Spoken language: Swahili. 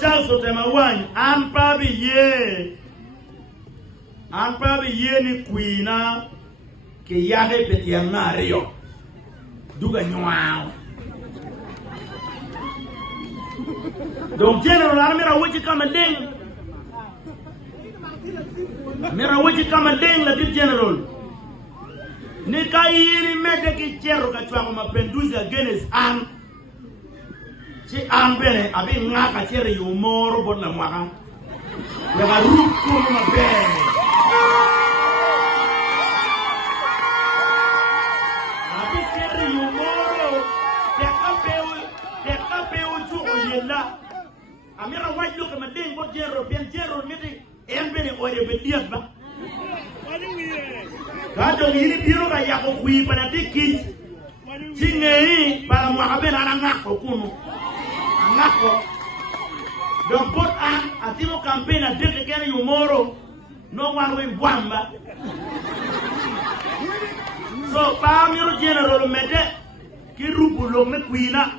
Charles Otema Awany, an pabi ye ni kuina ke yage petiana rio. Duga nyuao. Donc general mera wuchi kama ding. Mera wuchi kama ding la dit general. Ni kairi mede ki chero ka chwango mapenduzi against an. Si an bene abi ngaka chere yumoro bon Lamwaka. Lega rupu ma bene. Abi chere yumoro te kapeu jugo yela. Amira wajlo kama ding bon jero miti en bene oye bediat ba. Kado yiri biro ka yako kui pada tiki. Singei para Lamwaka bene ana ngako kuno. Ngako. Donc pour atimo campaign a deke kene yumoro no one we bwamba. So pa miro general mede ki rubulo me kuina